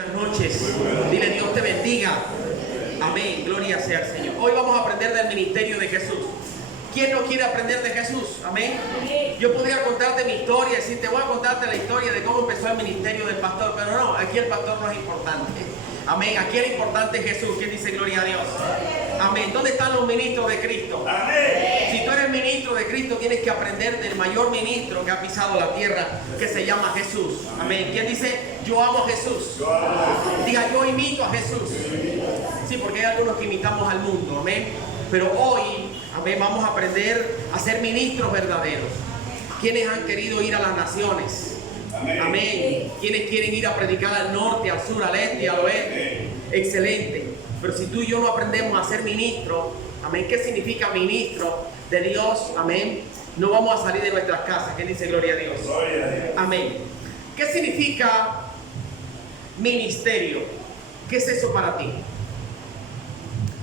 Buenas noches, dile Dios te bendiga, amén, gloria sea al Señor. Hoy vamos a aprender del ministerio de Jesús. ¿Quién no quiere aprender de Jesús? Amén. Yo podría contarte mi historia, decirte voy a contarte la historia de cómo empezó el ministerio del pastor, pero no, aquí el pastor no es importante. Amén, aquí el importante es Jesús. ¿Quién dice gloria a Dios? Amén. ¿Dónde están los ministros de Cristo? Amén. Si tú eres ministro de Cristo, tienes que aprender del mayor ministro que ha pisado la tierra, que se llama Jesús. Amén. ¿Quién dice yo amo a Jesús? Diga yo imito a Jesús. Sí, porque hay algunos que imitamos al mundo. Amén. Pero hoy, amén, vamos a aprender a ser ministros verdaderos. ¿Quiénes han querido ir a las naciones? Amén. Amén. ¿Quiénes quieren ir a predicar al norte, al sur, al este y al oeste? Excelente. Pero si tú y yo no aprendemos a ser ministros, amén, ¿qué significa ministro de Dios? Amén. No vamos a salir de nuestras casas. ¿Quién dice gloria a Dios? Gloria a Dios. Amén. ¿Qué significa ministerio? ¿Qué es eso para ti?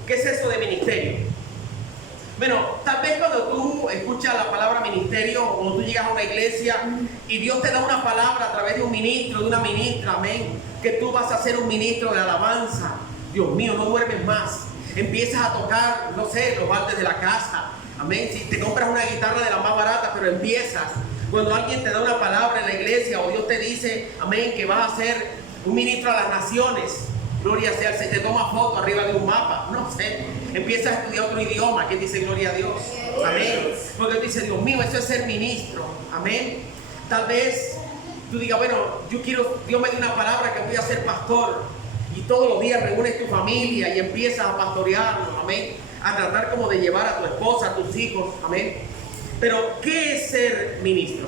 ¿Qué es eso de ministerio? Bueno, tal vez cuando tú escuchas la palabra ministerio o tú llegas a una iglesia y Dios te da una palabra a través de un ministro, de una ministra, amén, que tú vas a ser un ministro de alabanza. Dios mío, no duermes más. Empiezas a tocar, no sé, los baldes de la casa, amén. Si te compras una guitarra de la más barata, pero empiezas. Cuando alguien te da una palabra en la iglesia o Dios te dice, amén, que vas a ser un ministro a las naciones, gloria sea, se te toma foto arriba de un mapa, no sé, empiezas a estudiar otro idioma. ¿Quién dice gloria a Dios? Amén. Porque tú dices, Dios mío, eso es ser ministro, amén. Tal vez tú digas, bueno, yo quiero, Dios me dio una palabra que voy a ser pastor, y todos los días reúnes tu familia y empiezas a pastorearlos, amén, a tratar como de llevar a tu esposa, a tus hijos, amén. Pero ¿qué es ser ministro?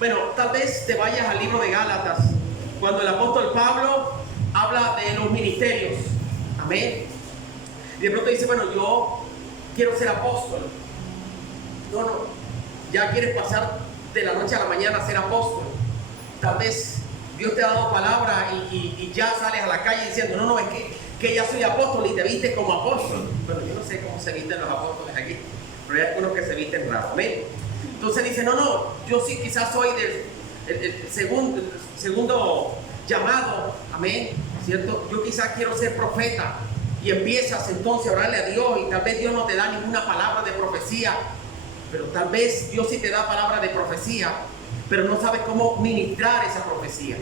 Bueno, tal vez te vayas al libro de Gálatas, cuando el apóstol Pablo habla de los ministerios, amén. Y de pronto dice, bueno, yo quiero ser apóstol. No, ya quieres pasar de la noche a la mañana a ser apóstol. Tal vez Dios te ha dado palabra y ya sales a la calle diciendo, no, es que ya soy apóstol y te vistes como apóstol. Bueno, yo no sé cómo se visten los apóstoles aquí, pero hay algunos que se visten raro, amén. Entonces dice, no, yo sí quizás soy del segundo llamado, amén, ¿cierto? Yo quizás quiero ser profeta. Y empiezas entonces a orarle a Dios y tal vez Dios no te da ninguna palabra de profecía, pero tal vez Dios sí te da palabra de profecía, pero no sabes cómo ministrar esa profecía.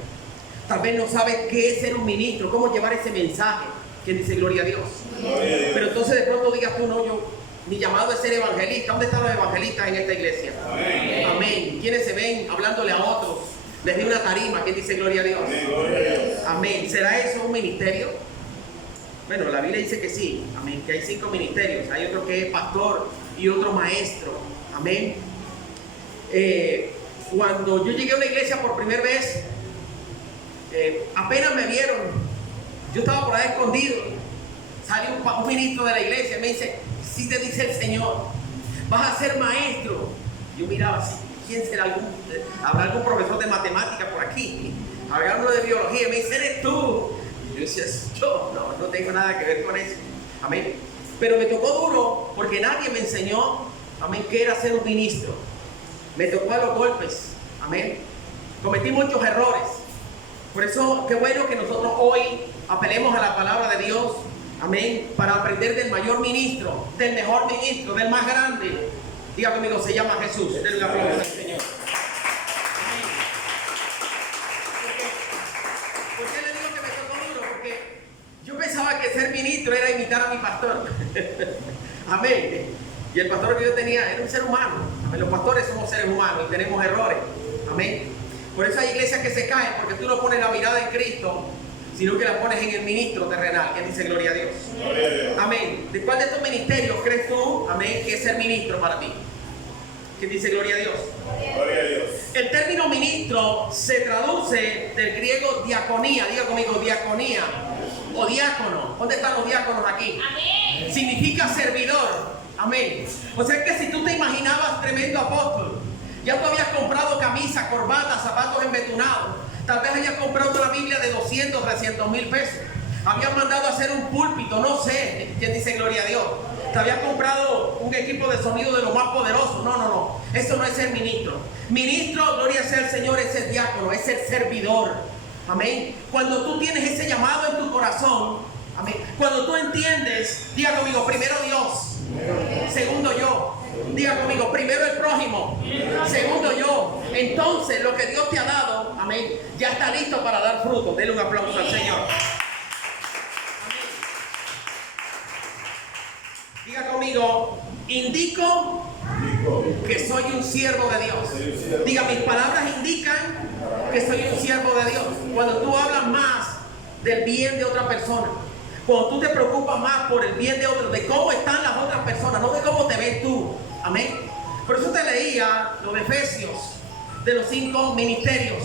Tal vez no sabes qué es ser un ministro, cómo llevar ese mensaje. ¿Quién dice gloria a Dios? Gloria a Dios. Pero entonces de pronto digas tú, no, mi llamado es ser evangelista. ¿Dónde están los evangelistas en esta iglesia? Amén. Amén. ¿Quiénes se ven hablándole a otros desde una tarima? ¿Quién dice gloria a Dios? Amén. Gloria a Dios. Amén. ¿Será eso un ministerio? Bueno, la Biblia dice que sí, amén, que hay 5 ministerios. Hay otro que es pastor y otro maestro, amén. Cuando yo llegué a una iglesia por primera vez, apenas me vieron, yo estaba por ahí escondido. Salió un ministro de la iglesia y me dice, sí te dice el Señor, vas a ser maestro. Yo miraba así, ¿quién será? ¿Habrá algún profesor de matemáticas por aquí? ¿Habrá uno de biología? Y me dice, eres tú. Yo decía, yo no tengo nada que ver con eso, amén. Pero me tocó duro porque nadie me enseñó, amén, qué era ser un ministro. Me tocó a los golpes, amén. Cometí muchos errores. Por eso, qué bueno que nosotros hoy apelemos a la palabra de Dios, amén, para aprender del mayor ministro, del mejor ministro, del más grande. Diga conmigo, se llama Jesús. Denle un aplauso al Señor. Yo pensaba que ser ministro era imitar a mi pastor. Amén. Y el pastor que yo tenía era un ser humano. Amén. Los pastores somos seres humanos y tenemos errores. Amén. Por eso hay iglesias que se caen, porque tú no pones la mirada en Cristo, sino que la pones en el ministro terrenal. ¿Quién dice gloria a Dios? Gloria a Dios. Amén. ¿De cuál de estos ministerios crees tú, amén, que es ser ministro para ti? ¿Quién dice gloria a Dios? Gloria a Dios. El término ministro se traduce del griego diaconía. Diga conmigo, diaconía. O diácono. ¿Dónde están los diáconos aquí? Amén. Significa servidor. Amén. O sea que si tú te imaginabas tremendo apóstol, ya tú habías comprado camisa, corbata, zapatos embetunados, tal vez hayas comprado una Biblia de 200, 300 mil pesos, habías mandado a hacer un púlpito, no sé, ¿quién dice gloria a Dios? Te habías comprado un equipo de sonido de lo más poderoso. No, eso no es ser ministro. Ministro, gloria sea al Señor, es el diácono, es el servidor. Amén. Cuando tú tienes ese llamado en tu corazón, amén. Cuando tú entiendes, diga conmigo, primero Dios, segundo yo. Diga conmigo, primero el prójimo, segundo yo. Entonces lo que Dios te ha dado, amén, ya está listo para dar fruto. Denle un aplauso al Señor. Amén. Diga conmigo, indico que soy un siervo de Dios. Diga, mis palabras indican que soy un siervo de Dios. Cuando tú hablas más del bien de otra persona, cuando tú te preocupas más por el bien de otros, de cómo están las otras personas, no de cómo te ves tú. Amén. Por eso te leía los Efesios de los 5 ministerios.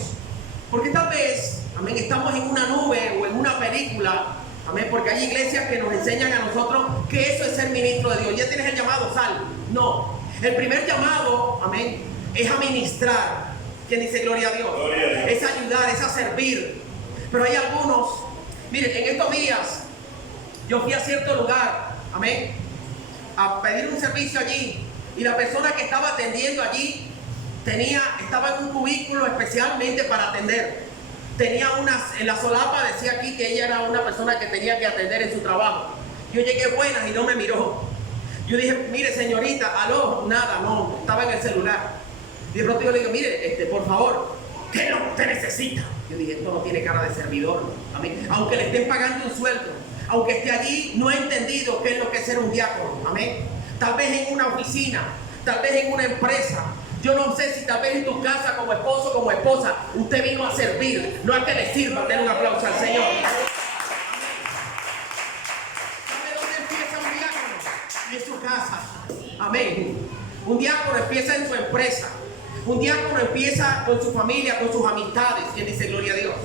Porque tal vez, amén, estamos en una nube o en una película. Amén. Porque hay iglesias que nos enseñan a nosotros que eso es ser ministro de Dios. Ya tienes el llamado, sal. No. El primer llamado, amén, es a ministrar. ¿Quién dice gloria a Dios? Gloria a Dios. Es ayudar, es a servir. Pero hay algunos, miren, en estos días yo fui a cierto lugar, amén, a pedir un servicio allí. Y la persona que estaba atendiendo allí estaba en un cubículo especialmente para atender. En la solapa decía aquí que ella era una persona que tenía que atender en su trabajo. Yo llegué buenas y no me miró. Yo dije, mire señorita, aló, nada, no, estaba en el celular. Y de pronto yo le digo, mire, por favor, ¿qué es lo que usted necesita? Yo dije, esto no tiene cara de servidor. Amén. Aunque le estén pagando un sueldo, aunque esté allí, no ha entendido qué es lo que es ser un diácono. Amén. Tal vez en una oficina, tal vez en una empresa. Yo no sé si tal vez en tu casa como esposo, como esposa, usted vino a servir, no a que le sirva. Den un aplauso al Señor. ¿Sabe dónde empieza un diácono? En su casa. Amén. Un diácono empieza en su empresa. Un diácono empieza con su familia, con sus amistades. ¿Quién dice gloria a Dios?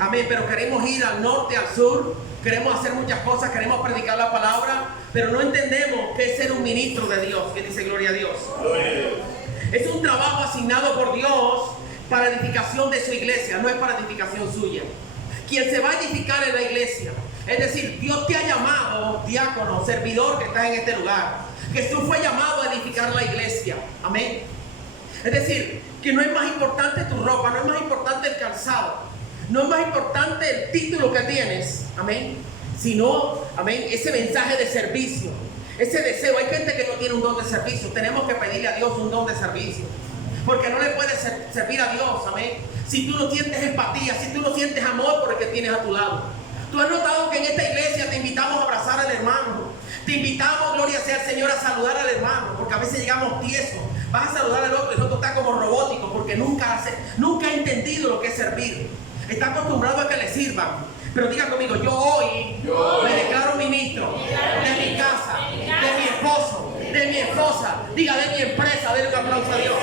Amén. Pero queremos ir al norte, al sur. Queremos hacer muchas cosas, queremos predicar la palabra, pero no entendemos qué es ser un ministro de Dios. ¿Quién dice gloria a Dios? Gloria a Dios. Es un trabajo asignado por Dios para edificación de su iglesia, no es para edificación suya. Quien se va a edificar en la iglesia, es decir, Dios te ha llamado, diácono, servidor que está en este lugar. Jesús fue llamado a edificar la iglesia. Amén. Es decir, que no es más importante tu ropa, no es más importante el calzado. No es más importante el título que tienes, amén, sino, amén, ese mensaje de servicio, ese deseo. Hay gente que no tiene un don de servicio. Tenemos que pedirle a Dios un don de servicio, porque no le puedes servir a Dios, amén, si tú no sientes empatía, si tú no sientes amor por el que tienes a tu lado. Tú has notado que en esta iglesia te invitamos a abrazar al hermano, te invitamos, gloria sea al Señor, a saludar al hermano, porque a veces llegamos tiesos. Vas a saludar al otro y el otro está como robótico, porque nunca ha entendido lo que es servir. Está acostumbrado a que le sirvan. Pero diga conmigo, yo hoy me declaro ministro de mi casa, de mi esposo, de mi esposa, diga de mi empresa. Denle un aplauso a Dios.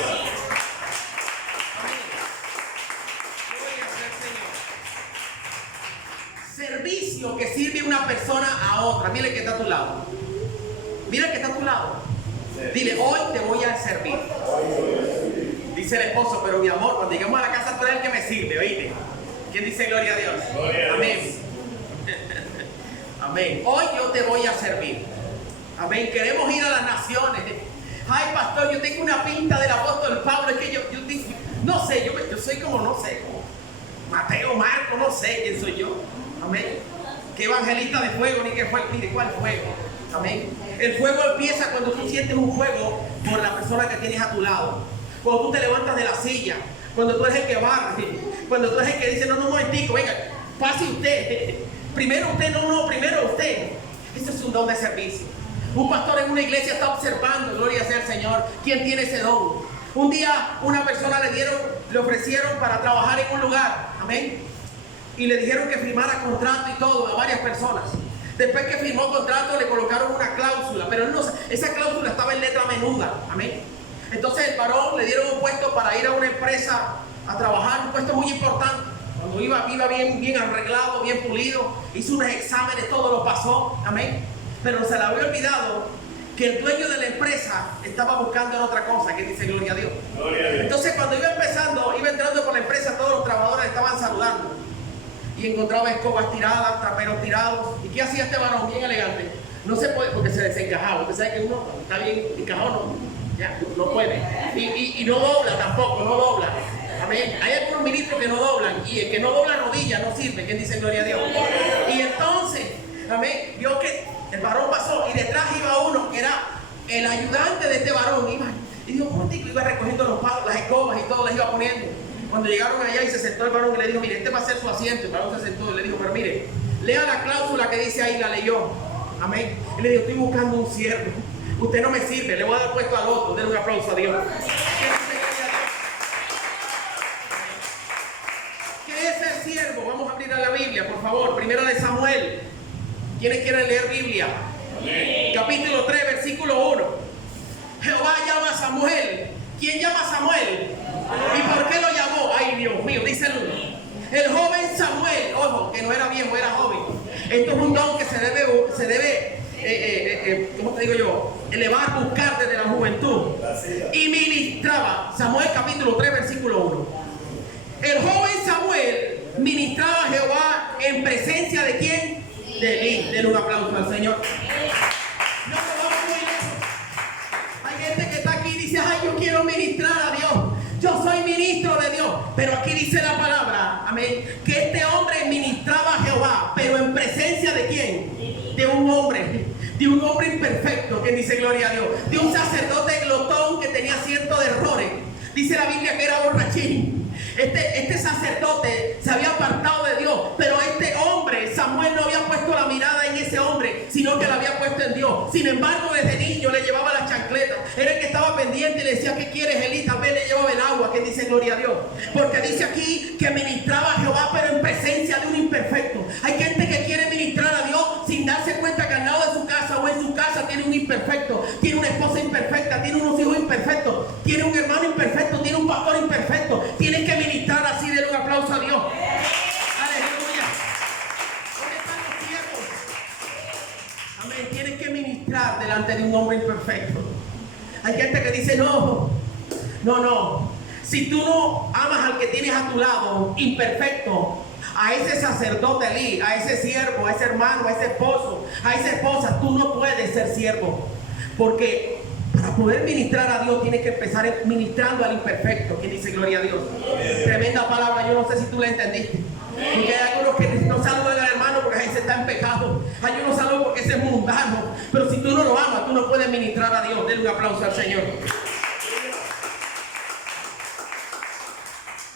Servicio que sirve una persona a otra. Mire que está a tu lado. Mira que está a tu lado. Dile, hoy te voy a servir. Dice el esposo, pero mi amor, cuando lleguemos a la casa tú eres el que me sirve, ¿oíste? ¿Quién dice gloria a Dios? Gloria a Dios. Amén. Amén. Hoy yo te voy a servir. Amén. Queremos ir a las naciones. Ay, pastor, yo tengo una pinta del apóstol Pablo. Es que yo no sé, yo soy como, no sé, como Mateo, Marco, no sé quién soy yo. Amén. ¿Qué evangelista de fuego? Ni qué fuego, mire, ¿cuál fuego? Amén. El fuego empieza cuando tú sientes un fuego por la persona que tienes a tu lado. Cuando tú te levantas de la silla. Cuando tú eres el que barre. Cuando tú eres el que dice, no, un momentico, venga, pase usted. Primero usted, primero usted. Eso es un don de servicio. Un pastor en una iglesia está observando, gloria sea al Señor, quién tiene ese don. Un día una persona le ofrecieron para trabajar en un lugar. Amén. Y le dijeron que firmara contrato y todo a varias personas. Después que firmó contrato le colocaron una cláusula, pero esa cláusula estaba en letra menuda. Amén. Entonces el varón le dieron un puesto para ir a una empresa a trabajar, un puesto muy importante. Cuando iba bien arreglado, bien pulido, hizo unos exámenes, todo lo pasó. Amén. Pero se le había olvidado que el dueño de la empresa estaba buscando en otra cosa, que dice gloria a Dios. Gloria a Dios. Entonces cuando iba entrando por la empresa, todos los trabajadores estaban saludando. Y encontraba escobas tiradas, traperos tirados. ¿Y qué hacía este varón? Bien elegante. No se puede, porque se desencajaba. Usted sabe que uno está bien encajado, no puede. Y no dobla tampoco, no dobla. Amén. Hay algunos ministros que no doblan, y el que no dobla rodillas no sirve. ¿Quién dice gloria a Dios? Y entonces, amén, vio que el varón pasó y detrás iba uno que era el ayudante de este varón. Y dijo, puntico, iba recogiendo los palos, las escobas y todo, las iba poniendo. Cuando llegaron allá y se sentó el varón y le dijo, mire, este va a ser su asiento. El varón se sentó y le dijo, pero mire, lea la cláusula que dice ahí, la leyó. Amén. Y le dijo, estoy buscando un siervo. Usted no me sirve, le voy a dar puesto al otro. Denle un aplauso a Dios. ¿Qué es el siervo? Vamos a abrir a la Biblia, por favor. Primera de Samuel. ¿Quiénes quieren leer Biblia? Amén. Capítulo 3, versículo 1. Jehová llama a Samuel. ¿Quién llama a Samuel? ¿Y por qué lo llamó? Ay, Dios mío, dice el uno. El joven Samuel, ojo, que no era viejo, era joven. Esto es un don que se debe ¿cómo te digo yo? Elevar, buscar desde la juventud. Y ministraba, Samuel capítulo 3, versículo 1. El joven Samuel ministraba a Jehová en presencia de ¿quién? De Elí. Denle un aplauso al Señor. No nos vamos muy lejos. Hay gente que está aquí y dice, ay, yo quiero ministrar a Dios. Yo soy ministro de Dios. Pero aquí dice la palabra, amén, que este hombre ministraba a Jehová, pero en presencia de ¿quién? De un hombre imperfecto, que dice gloria a Dios, de un sacerdote glotón que tenía ciertos errores. Dice la Biblia que era borrachín. Este sacerdote se había apartado de Dios, pero este hombre, Samuel, no había puesto la mirada en ese hombre, sino que la había puesto en Dios. Sin embargo, desde niño le llevaba las chancletas. Era el que estaba pendiente y le decía, ¿qué quieres, Elí? Tal vez le llevaba el agua, que dice gloria a Dios. Porque dice aquí que ministraba a Jehová, pero en presencia de un imperfecto. Hay gente que quiere ministrar a Dios sin darse cuenta que al lado de su casa o en su casa tiene un imperfecto, tiene una esposa imperfecta, tiene unos hijos imperfectos, tiene un hermano imperfecto, tiene un pastor imperfecto. Tienes que ministrar así. Denle un aplauso a Dios. Aleluya. ¿Dónde están los siervos? Amén. Tienes que ministrar delante de un hombre imperfecto. Hay gente que dice, no. Si tú no amas al que tienes a tu lado, imperfecto, a ese sacerdote Elí, a ese siervo, a ese hermano, a ese esposo, a esa esposa, tú no puedes ser siervo. Porque para poder ministrar a Dios tienes que empezar ministrando al imperfecto, que dice gloria a Dios. Tremenda palabra, yo no sé si tú la entendiste. Porque hay algunos que no saludan al hermano porque ahí se está en pecado. Hay unos saludan porque ese es mundano. Pero si tú no lo amas, tú no puedes ministrar a Dios. Denle un aplauso al Señor.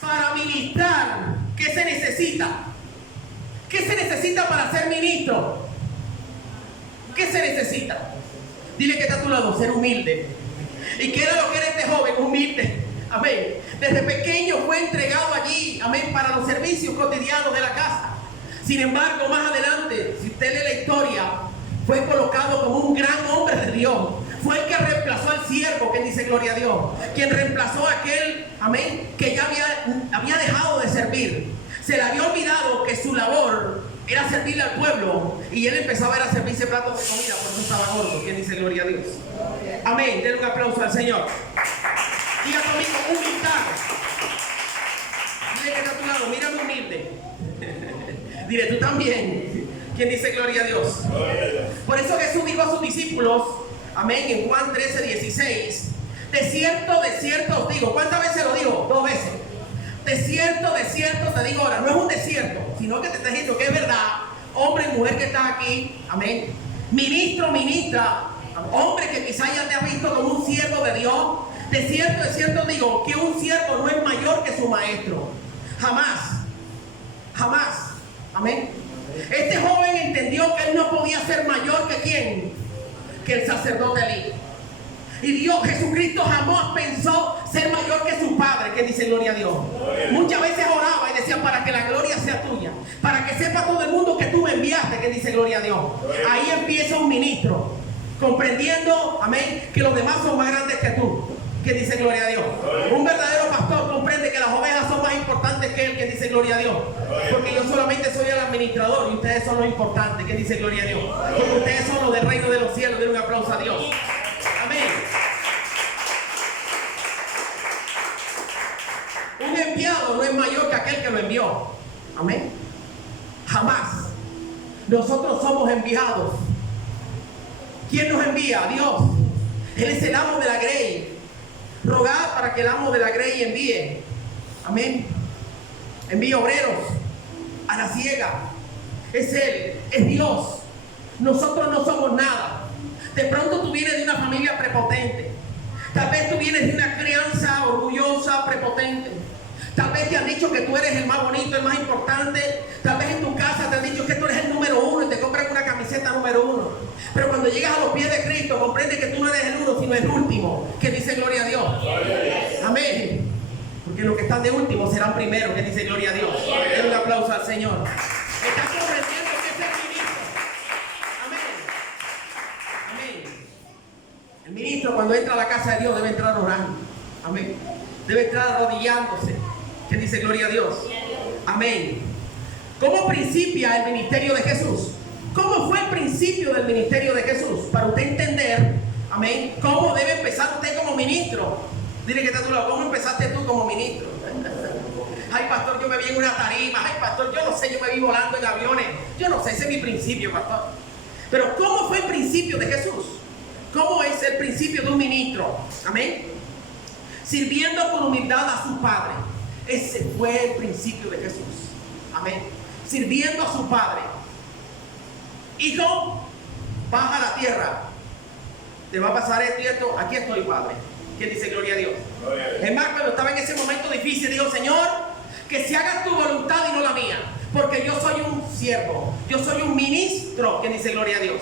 Para ministrar, ¿qué se necesita? ¿Qué se necesita para ser ministro? ¿Qué se necesita? Dile que está a tu lado, ser humilde. ¿Y qué era lo que era este joven? Humilde. Amén. Desde pequeño fue entregado allí, amén, para los servicios cotidianos de la casa. Sin embargo, más adelante, si usted lee la historia, fue colocado como un gran hombre de Dios. Fue el que reemplazó al siervo, que dice gloria a Dios. Quien reemplazó a aquel, amén, que ya había dejado de servir. Se le había olvidado que su labor era servirle al pueblo, y él empezaba a servirse platos de comida, por eso estaba gordo. ¿Quién dice gloria a Dios? Amén. Denle un aplauso al Señor. Diga conmigo, humildad. Dile que está a tu lado, mírame humilde. Dile, tú también. ¿Quién dice gloria a Dios? Por eso Jesús dijo a sus discípulos, amén, en Juan 13, 16, de cierto os digo. ¿Cuántas veces lo digo? 2 veces. De cierto te digo ahora, no es un desierto, sino que te está diciendo que es verdad. Hombre y mujer que estás aquí, amén, ministro, ministra, hombre que quizás ya te ha visto como un siervo de Dios. De cierto digo que un siervo no es mayor que su maestro. Jamás. Amén. Este joven entendió que él no podía ser mayor que ¿quién? Que el sacerdote Elí. Y Dios, Jesucristo, jamás pensó ser mayor que su padre, que dice gloria a Dios. Muchas veces oraba y decía, para que la gloria sea tuya, para que sepa todo el mundo que tú me enviaste, que dice gloria a Dios. Ahí empieza un ministro, comprendiendo, amén, que los demás son más grandes que tú, que dice gloria a Dios. Un verdadero pastor comprende que las ovejas son más importantes que él, que dice gloria a Dios. Porque yo solamente soy el administrador y ustedes son los importantes, que dice gloria a Dios. Porque ustedes son los del reino de los cielos. Den un aplauso a Dios. Amén. Un enviado no es mayor que aquel que lo envió. Amén. Jamás. Nosotros somos enviados. ¿Quién nos envía? Dios. Él es el amo de la grey. Rogad para que el amo de la grey envíe. Amén. Envía obreros a la siega. Es Él, es Dios. Nosotros no somos nada. De pronto tú vienes de una familia prepotente. Tal vez tú vienes de una crianza orgullosa, prepotente. Tal vez te han dicho que tú eres el más bonito, el más importante. Tal vez en tu casa te han dicho que tú eres el número uno y te compran una camiseta número uno. Pero cuando llegas a los pies de Cristo, comprendes que tú no eres el uno, sino el último. Que dice gloria a Dios. Amén. Porque los que están de último serán primeros. Que dice gloria a Dios. Den un aplauso al Señor. ¿Estás comprendiendo que es el ministro? Amén. Amén. El ministro cuando entra a la casa de Dios debe entrar orando. Amén. Debe entrar arrodillándose. Que dice gloria a Dios. Amén. ¿Cómo principia el ministerio de Jesús? ¿Cómo fue el principio del ministerio de Jesús? Para usted entender, amén, cómo debe empezar usted como ministro. Dile que está a tu lado, ¿cómo empezaste tú como ministro? Ay, pastor, yo me vi en una tarima. Ay, pastor, yo no sé, yo me vi volando en aviones. Yo no sé, ese es mi principio, pastor. Pero ¿cómo fue el principio de Jesús? ¿Cómo es el principio de un ministro? Amén. Sirviendo con humildad a su Padre. Ese fue el principio de Jesús. Amén. Sirviendo a su Padre. Hijo, baja a la tierra. Te va a pasar esto y esto. Aquí estoy, Padre. ¿Quién dice gloria a Dios? Es más, cuando estaba en ese momento difícil, dijo, Señor, que se haga tu voluntad y no la mía. Porque yo soy un siervo. Yo soy un ministro. ¿Quién dice gloria a Dios?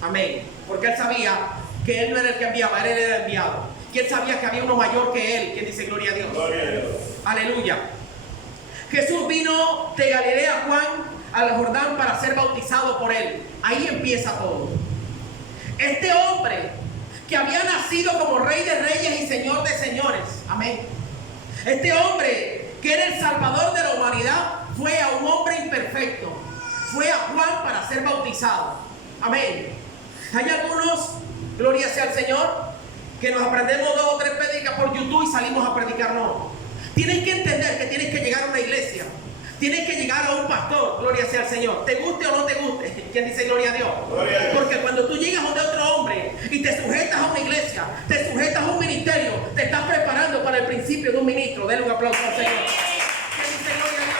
Amén. Porque él sabía que él no era el que enviaba, él era el enviado. Y él sabía que había uno mayor que él. ¿Quién dice gloria a Dios? Aleluya. Jesús vino de Galilea, Juan, al Jordán para ser bautizado por él. Ahí empieza todo. Este hombre que había nacido como Rey de Reyes y Señor de Señores. Amén. Este hombre que era el Salvador de la humanidad fue a un hombre imperfecto. Fue a Juan para ser bautizado. Amén. Hay algunos, gloria sea al Señor, que nos aprendemos 2 o 3 prédicas por YouTube y salimos a predicar. No. Tienes que entender que tienes que llegar a una iglesia. Tienes que llegar a un pastor, gloria sea al Señor. Te guste o no te guste. ¿Quién dice gloria a Dios? Porque cuando tú llegas a otro hombre y te sujetas a una iglesia, te sujetas a un ministerio, te estás preparando para el principio de un ministro. Denle un aplauso al Señor. ¿Quién dice gloria a Dios?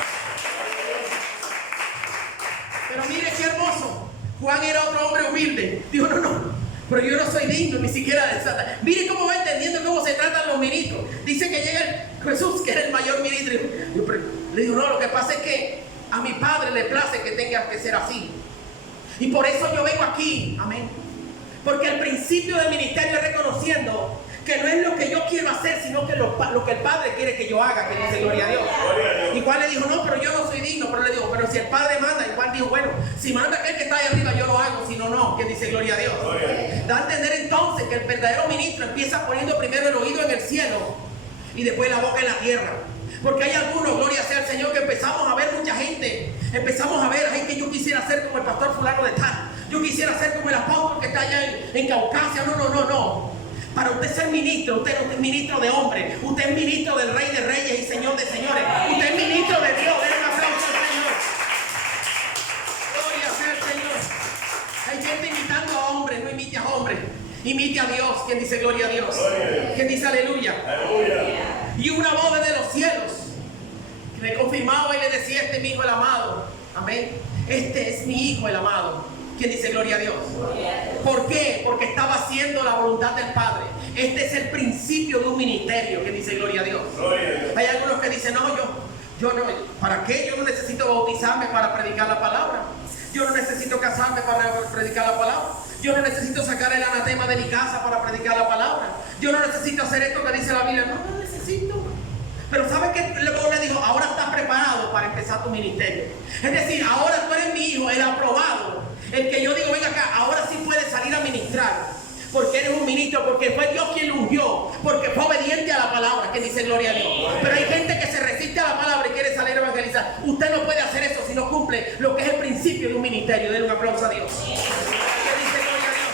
Pero mire qué hermoso. Juan era otro hombre humilde. Dijo, no. Pero yo no soy digno ni siquiera de Santa. Mire cómo va entendiendo cómo se tratan los ministros. Dice que llega Jesús, que era el mayor ministro. Le digo, no, lo que pasa es que a mi Padre le place que tenga que ser así. Y por eso yo vengo aquí. Amén. Porque el principio del ministerio es reconociendo que no es lo que yo quiero hacer, sino que lo que el Padre quiere que yo haga. Que dice gloria a Dios. Y Juan le dijo, no, pero yo no soy digno. Pero le digo, pero si el Padre manda. Y Juan dijo, bueno, si manda aquel que está ahí arriba, yo lo hago. Si no, no. Que dice gloria a Dios. Da a entender entonces que el verdadero ministro empieza poniendo primero el oído en el cielo y después la boca en la tierra. Porque hay algunos, gloria sea al Señor, que empezamos a ver mucha gente. Empezamos a ver, ay, que yo quisiera ser como el pastor fulano de tal. Yo quisiera ser como el apóstol que está allá en Caucasia. No. Para usted ser ministro, usted no es ministro de hombre. Usted es ministro del Rey de Reyes y Señor de Señores. Usted es ministro de Dios. Den un aplauso al Señor. Gloria sea al Señor. Hay gente imitando a hombres, no imite a hombres. Imite a Dios. ¿Quién dice gloria a Dios? ¿Quién dice aleluya? Y una voz de los cielos que le confirmaba y le decía, este es mi hijo el amado. Amén. Este es mi hijo el amado. ¿Quién dice gloria a Dios? ¿Por qué? Porque estaba haciendo la voluntad del Padre. Este es el principio de un ministerio. ¿Quién dice gloria a Dios? Hay algunos que dicen, no, yo no, ¿para qué? Yo no necesito bautizarme para predicar la palabra. Yo no necesito casarme para predicar la palabra. Yo no necesito sacar el anatema de mi casa para predicar la palabra. Yo no necesito hacer esto que dice la Biblia. No necesito. Pero ¿sabes qué? Luego le dijo, ahora estás preparado para empezar tu ministerio. Es decir, ahora tú eres mi hijo, el aprobado. El que yo digo, venga acá, ahora sí puedes salir a ministrar. Porque eres un ministro, porque fue Dios quien lo ungió. Porque fue obediente a la palabra, que dice gloria a Dios. Pero hay gente que se resiste a la palabra y quiere salir a evangelizar. Usted no puede hacer eso si no cumple lo que es el principio de un ministerio. Denle un aplauso a Dios. Que dice gloria a Dios.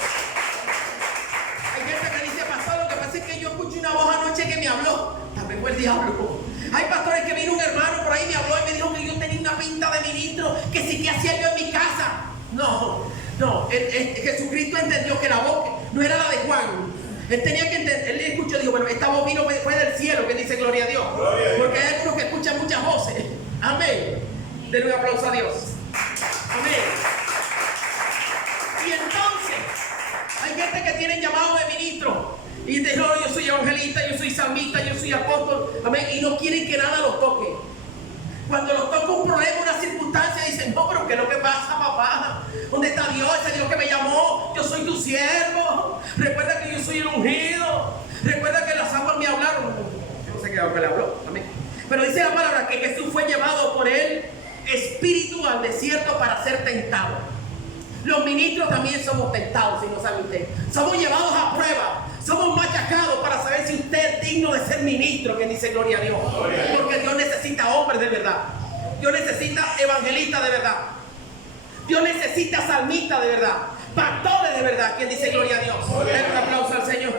Hay gente que dice, pastor, lo que pasa es que yo escuché una voz anoche que me habló. También fue el diablo. Hay pastores que vino un hermano por ahí, me habló y me dijo que yo tenía una pinta de ministro, que sí que hacía yo en mi casa. No, Jesucristo entendió que la voz no era la de Juan, Él tenía que entender, él escuchó, dijo, bueno, esta voz vino fue del cielo, que dice gloria a Dios. Porque hay algunos que escuchan muchas voces. Amén. Denle un aplauso a Dios. Amén. Y entonces, hay gente que tiene llamado de ministro. Y dice, no, yo soy evangelista, yo soy salmista, yo soy apóstol. Amén. Y no quieren que nada los toque. Cuando los toca un problema, una circunstancia, dicen, no, pero ¿qué es lo que pasa, papá? ¿Dónde está Dios? Ese Dios que me llamó. Yo soy tu siervo. Recuerda que yo soy el ungido. Recuerda que las aguas me hablaron. Yo no sé qué algo le habló. Amén. Pero dice la palabra que Jesús fue llevado por el Espíritu al desierto para ser tentado. Los ministros también somos tentados, si no sabe usted. Somos llevados a prueba. Somos machacados para saber si usted es digno de ser ministro, que dice gloria a Dios. Porque Dios necesita hombres de verdad. Dios necesita evangelistas de verdad. Dios necesita salmistas de verdad. Pastores de verdad, que dice gloria a Dios. Den un aplauso al Señor.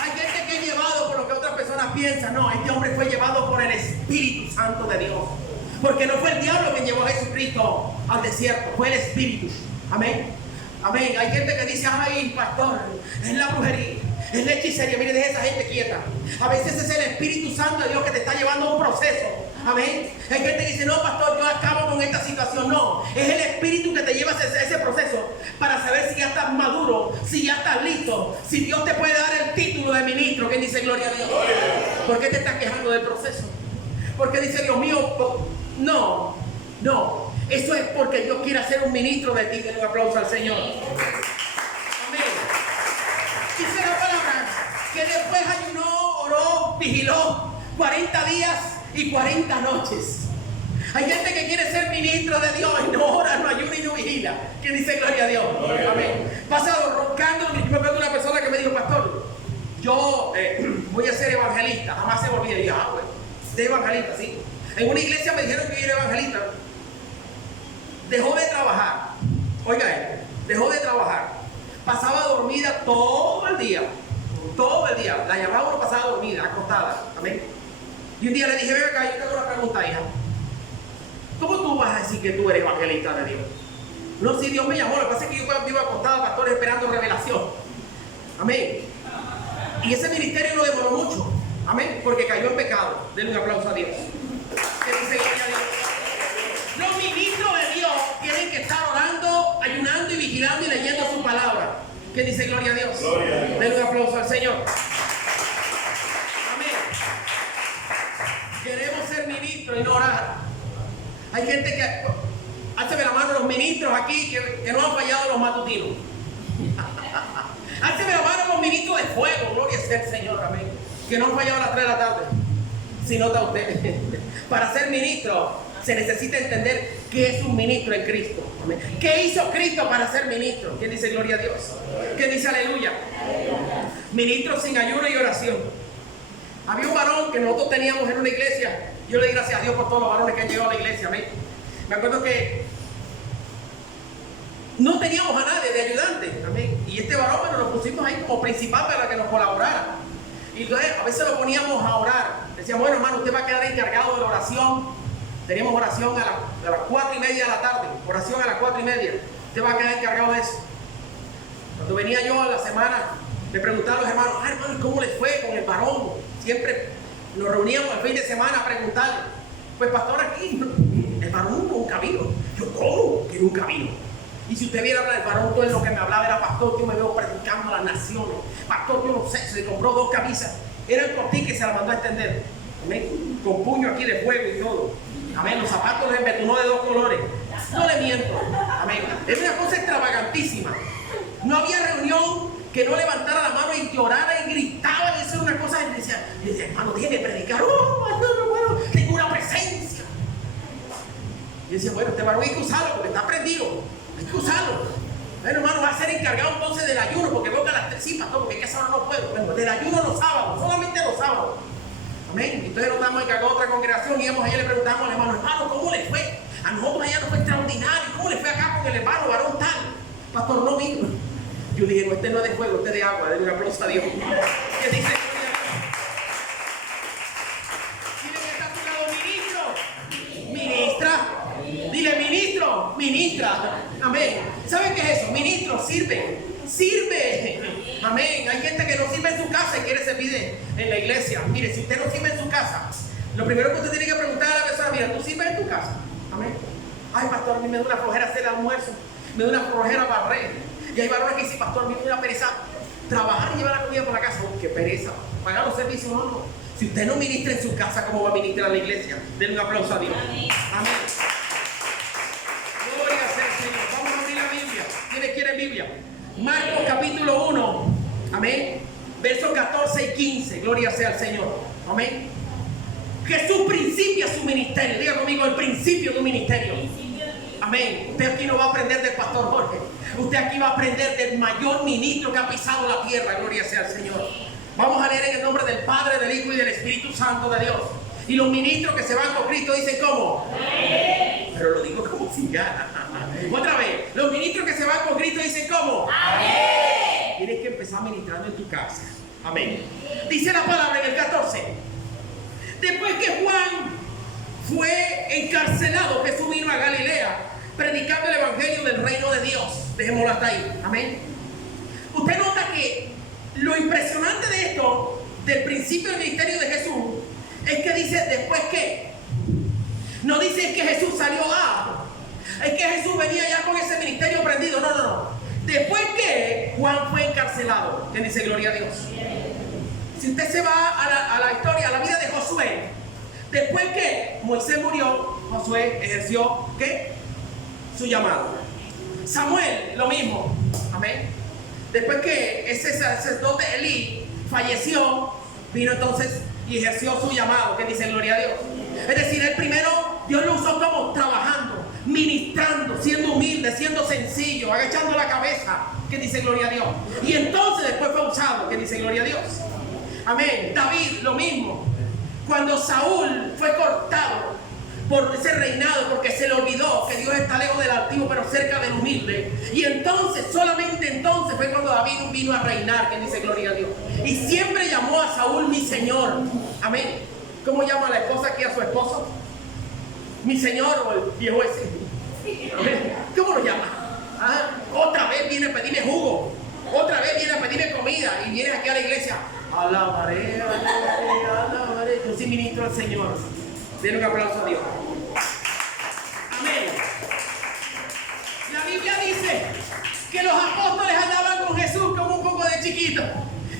Hay gente que es llevado por lo que otras personas piensan. No, este hombre fue llevado por el Espíritu Santo de Dios. Porque no fue el diablo que llevó a Jesucristo al desierto, fue el Espíritu. Amén. Amén. Hay gente que dice, ay, pastor, es la brujería, es la hechicería. Mire, deje a esa gente quieta. A veces es el Espíritu Santo de Dios que te está llevando a un proceso. Amén. Hay gente que dice, no, pastor, yo acabo con esta situación. No, es el Espíritu que te lleva a ese proceso para saber si ya estás maduro, si ya estás listo, si Dios te puede dar el título de ministro. ¿Quién dice gloria a Dios? ¿Por qué te estás quejando del proceso? Porque dice, Dios mío, no. Eso es porque Dios quiere hacer un ministro de ti. Den un aplauso al Señor. Amén. Dice la palabra que después ayunó, oró, vigiló 40 días y 40 noches. Hay gente que quiere ser ministro de Dios y no ora, no ayuna y no vigila. Que dice gloria a Dios. Amén. Pasado roncando, yo me acuerdo de una persona que me dijo, pastor, yo voy a ser evangelista. Jamás se me olvida. Y dije, bueno, de evangelista, sí. En una iglesia me dijeron que yo era evangelista. Dejó de trabajar. Oiga, dejó de trabajar. Pasaba dormida todo el día. Todo el día. La llamaba, uno pasaba dormida, acostada. Amén. Y un día le dije, ven acá, yo tengo una pregunta, hija. ¿Cómo tú vas a decir que tú eres evangelista de Dios? No, si Dios me llamó. Lo que pasa es que yo vivo acostada, pastor, esperando revelación. Amén. Y ese ministerio no demoró mucho. Amén. Porque cayó en pecado. Denle un aplauso a Dios. Que dice gloria a Dios. Los ministros de Dios tienen que estar orando, ayunando y vigilando y leyendo su palabra. Que dice gloria a Dios. Denle un aplauso al Señor. Amén. Queremos ser ministros y no orar. Hay gente que, háceme la mano los ministros aquí que no han fallado los matutinos. Háceme la mano los ministros de fuego. Gloria sea el Señor. Amén. Que no han fallado a las 3 de la tarde. Si nota usted. Para ser ministro se necesita entender qué es un ministro en Cristo. Amén. ¿Qué hizo Cristo para ser ministro? ¿Quién dice gloria a Dios? ¿Quién dice aleluya? Ministro sin ayuno y oración. Había un varón que nosotros teníamos en una iglesia. Yo le di gracias a Dios por todos los varones que han llegado a la iglesia. Amén. Me acuerdo que no teníamos a nadie de ayudante. Amén. Y este varón, bueno, lo pusimos ahí como principal para que nos colaborara. Y entonces a veces lo poníamos a orar. Decíamos, bueno, hermano, usted va a quedar encargado de la oración. Teníamos oración a las 4:30 de la tarde. Oración a las 4:30. Usted va a quedar encargado de eso. Cuando venía yo a la semana, me preguntaban los hermanos, hermano, ¿cómo les fue con el varón? Siempre nos reuníamos el fin de semana a preguntarle. Pues pastor, aquí el varón nunca vino. Yo, ¿cómo que nunca vino? Y si usted viera el varón, todo lo que me hablaba era, pastor, yo me veo predicando a las naciones. Pastor, yo no sé, se compró 2 camisas. Eran cortitas y se las mandó a extender. Amén. Con puño aquí de fuego y todo. Amén. Los zapatos los embetunó de 2 colores. No le miento. Amén. Es una cosa extravagantísima. No había reunión que no levantara la mano y llorara y gritaba. Y eso era una cosa. Y decía, hermano, déjeme predicar. Bueno, tengo una presencia. Y decía, bueno, este varón hay que usarlo porque está prendido. Hay que usarlo. Bueno, hermano, va a ser encargado entonces del ayuno, porque veo que a las 3 sí, pastor, porque esa hora no puedo. Bueno, del ayuno los sábados, solamente los sábados. Amén. Entonces nos damos encargados de otra congregación y íbamos allá y le preguntamos al hermano, ¿cómo le fue? A nosotros allá nos fue extraordinario. ¿Cómo le fue acá con el hermano varón tal? Pastor, no vino. Yo dije, no, este no es de fuego, este es de agua. Denle un aplauso a Dios. ¿Qué dice? Dile que está a tu lado, ministro. Ministra. Dile, ministro, ministra. Amén. ¿Saben qué es eso? Ministro, sirve. Sirve. Amén. Hay gente que no sirve en su casa y quiere servir en la iglesia. Mire, si usted no sirve en su casa, lo primero que usted tiene que preguntar a la persona, mira, ¿tú sirves en tu casa? Amén. Ay, pastor, a mí me da una flojera hacer el almuerzo. Me da una flojera barrer. Y hay varones que dicen, pastor, a mí me da una pereza trabajar y llevar la comida para la casa. Oh, qué pereza. Pagar los servicios, no. Si usted no ministra en su casa, ¿cómo va a ministrar a la iglesia? Denle un aplauso a Dios. Amén. Amén. Gloria al Señor. Vamos a abrir la Biblia. ¿Quiénes quieren Biblia? Marcos capítulo 1. Amén. Versos 14 y 15. Gloria sea al Señor. Amén. Jesús principia su ministerio. Diga conmigo, el principio de un ministerio. Amén. Usted aquí no va a aprender del pastor Jorge. Usted aquí va a aprender del mayor ministro que ha pisado la tierra. Gloria sea al Señor. Vamos a leer en el nombre del Padre, del Hijo y del Espíritu Santo de Dios. Y los ministros que se van con Cristo dicen ¿cómo? Amén. Pero lo digo como si gana. Otra vez. Los ministros que se van con Cristo dicen ¿cómo? Amén. Tienes que empezar ministrando en tu casa. Amén. Dice la palabra en el 14. Después que Juan fue encarcelado, Jesús vino a Galilea predicando el evangelio del reino de Dios. Dejémoslo hasta ahí. Amén. Usted nota que lo impresionante de esto, del principio del ministerio de Jesús, es que dice después que. No dice que Jesús salió a. Es que Jesús venía ya con ese ministerio prendido. No. Después que Juan fue encarcelado. Que dice gloria a Dios. Si usted se va a la historia, a la vida de Josué, después que Moisés murió, Josué ejerció ¿qué? Su llamado. Samuel, lo mismo. Amén. Después que ese sacerdote Elí falleció, vino entonces y ejerció su llamado, que dice gloria a Dios. Es decir, el primero Dios lo usó como trabajando, ministrando, siendo humilde, siendo sencillo, agachando la cabeza, que dice gloria a Dios. Y entonces después fue usado, que dice gloria a Dios. Amén. David, lo mismo. Cuando Saúl fue cortado por ese reinado, porque se le olvidó que Dios está lejos del altivo, pero cerca del humilde. Y entonces, solamente entonces fue cuando David vino a reinar, que dice gloria a Dios. Y siempre llamó a Saúl mi señor. Amén. ¿Cómo llama la esposa aquí a su esposo? Mi señor o el viejo ese. Amén. ¿Cómo lo llama? ¿Ah? Otra vez viene a pedirme jugo. Otra vez viene a pedirme comida. Y vienes aquí a la iglesia. Alabaré, alabaré. Yo soy ministro del Señor. Denle un aplauso a Dios. Amén. La Biblia dice que los apóstoles andaban con Jesús como un poco de chiquito.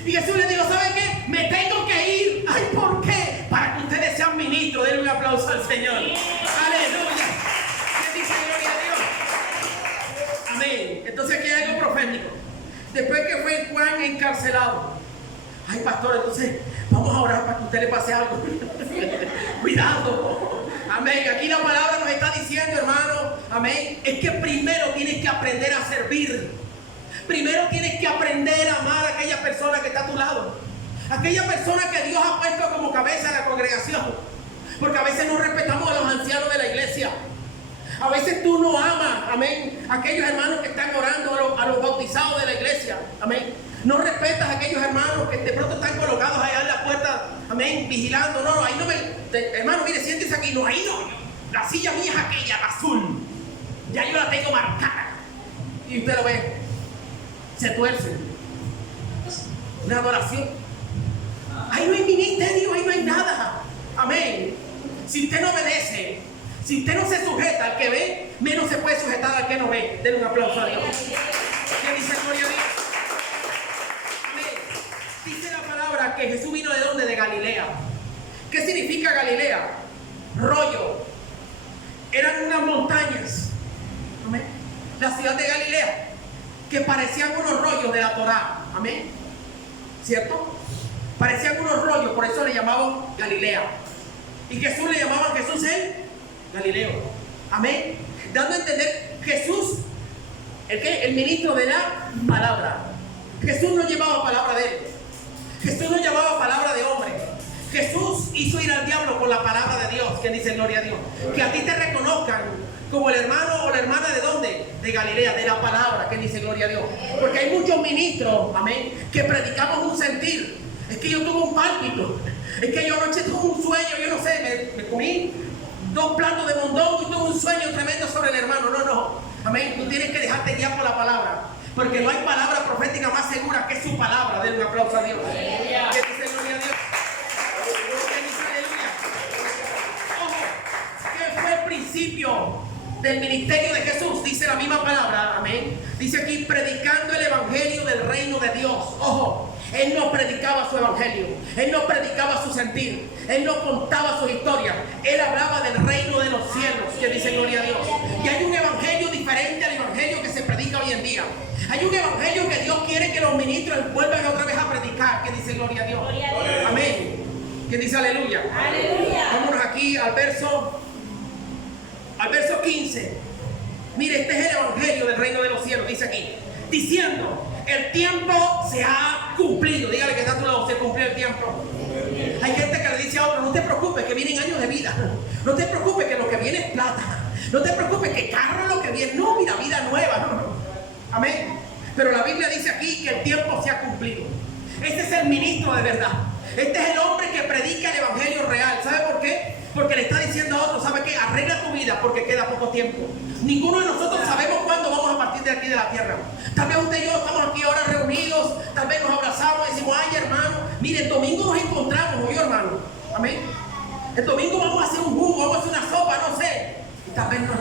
Y Jesús les dijo, ¿saben qué? Me tengo que ir. Ay, ¿por qué? Para que ustedes sean ministros. Denle un aplauso al Señor. Aleluya. ¿Qué dice gloria a Dios? Amén. Entonces aquí hay algo profético. Después que fue Juan encarcelado. Ay, pastor, entonces vamos a orar para que a usted le pase algo. Cuidado. Amén. Aquí la palabra nos está diciendo, hermano, amén, es que primero tienes que aprender a servir. Primero tienes que aprender a amar a aquella persona que está a tu lado. Aquella persona que Dios ha puesto como cabeza de la congregación. Porque a veces no respetamos a los ancianos de la iglesia. A veces tú no amas, amén, a aquellos hermanos que están orando, a los bautizados de la iglesia. Amén. No respetas a aquellos hermanos que de pronto están colocados allá en la puerta, amén, vigilando. No, ahí no hermano, mire, siéntese aquí. No, ahí no. La silla mía es aquella, la azul. Ya yo la tengo marcada. Y usted lo ve. Se tuerce. Una adoración. Ahí no hay ministerio, ahí no hay nada. Amén. Si usted no obedece, si usted no se sujeta al que ve, menos se puede sujetar al que no ve. Denle un aplauso a Dios. ¿Qué dice gloria a Dios? Dice la palabra que Jesús vino ¿de dónde? De Galilea. ¿Qué significa Galilea? Rollo. Eran unas montañas. Amén. La ciudad de Galilea. Que parecían unos rollos de la Torá. Amén. ¿Cierto? Parecían unos rollos, por eso le llamaban Galilea. Y Jesús le llamaban Jesús el Galileo. Amén. Dando a entender Jesús, el ministro de la palabra. Jesús no llevaba palabra de él. Jesús no llevaba palabra de hombre. Jesús hizo ir al diablo con la palabra de Dios, que dice gloria a Dios. Que a ti te reconozcan como el hermano o la hermana de dónde? De Galilea, de la palabra, que dice gloria a Dios. Porque hay muchos ministros, amén, que predicamos un sentir. Es que yo tuve un pálpito. Es que yo anoche tuve un sueño, yo no sé, me comí 2 platos de mondongo y tuve un sueño tremendo sobre el hermano. No. Amén. Tú tienes que dejarte guiar por la palabra. Porque no hay palabra profética más segura que su palabra. Denle un aplauso a Dios. Aleluya. ¿Qué dice gloria a Dios? ¿Qué dice aleluya? Ojo, ¿qué fue el principio del ministerio de Jesús? Dice la misma palabra. Amén. Dice aquí, predicando el evangelio del reino de Dios. Ojo, él no predicaba su evangelio. Él no predicaba su sentir. Él no contaba su historia. Él hablaba del reino de los cielos. Que dice gloria a Dios. Y hay un evangelio diferente al evangelio que se predica hoy en día. Hay un evangelio que Dios quiere que los ministros vuelvan otra vez a predicar. Que dice gloria a Dios. Amén. Que dice aleluya. Aleluya. Vámonos aquí al verso 15. Mire, este es el evangelio del reino de los cielos. Dice aquí, diciendo, el tiempo se ha cumplido. Dígale que está a tu lado, se cumplió el tiempo. Hay gente que le dice a otro, no te preocupes que vienen años de vida. No te preocupes que lo que viene es plata. No te preocupes que carro es lo que viene. No, mira, vida nueva. No. Amén. Pero la Biblia dice aquí que el tiempo se ha cumplido. Este es el ministro de verdad. Este es el hombre que predica el evangelio real. ¿Sabe por qué? Porque le está diciendo a otro, ¿sabe qué? Arregla tu vida porque queda poco tiempo. Ninguno de nosotros sabemos cuándo vamos a partir de aquí de la tierra. Tal vez usted y yo estamos aquí ahora reunidos, tal vez nos abrazamos y decimos, ay hermano, mire, el domingo nos encontramos, yo hermano. Amén. El domingo vamos a hacer un jugo, vamos a hacer una sopa, no sé. Y tal vez no,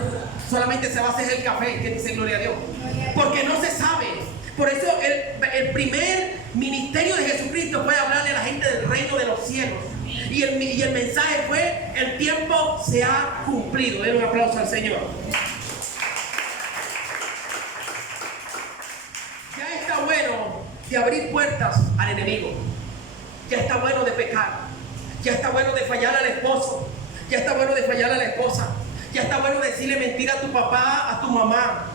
solamente se va a hacer el café, que dice gloria a Dios. Porque no se sabe. Por eso el primer ministerio de Jesucristo fue hablarle a la gente del reino de los cielos. Y el mensaje fue, el tiempo se ha cumplido. Den un aplauso al Señor. Ya está bueno de abrir puertas al enemigo. Ya está bueno de pecar. Ya está bueno de fallar al esposo. Ya está bueno de fallar a la esposa. Ya está bueno de decirle mentira a tu papá, a tu mamá.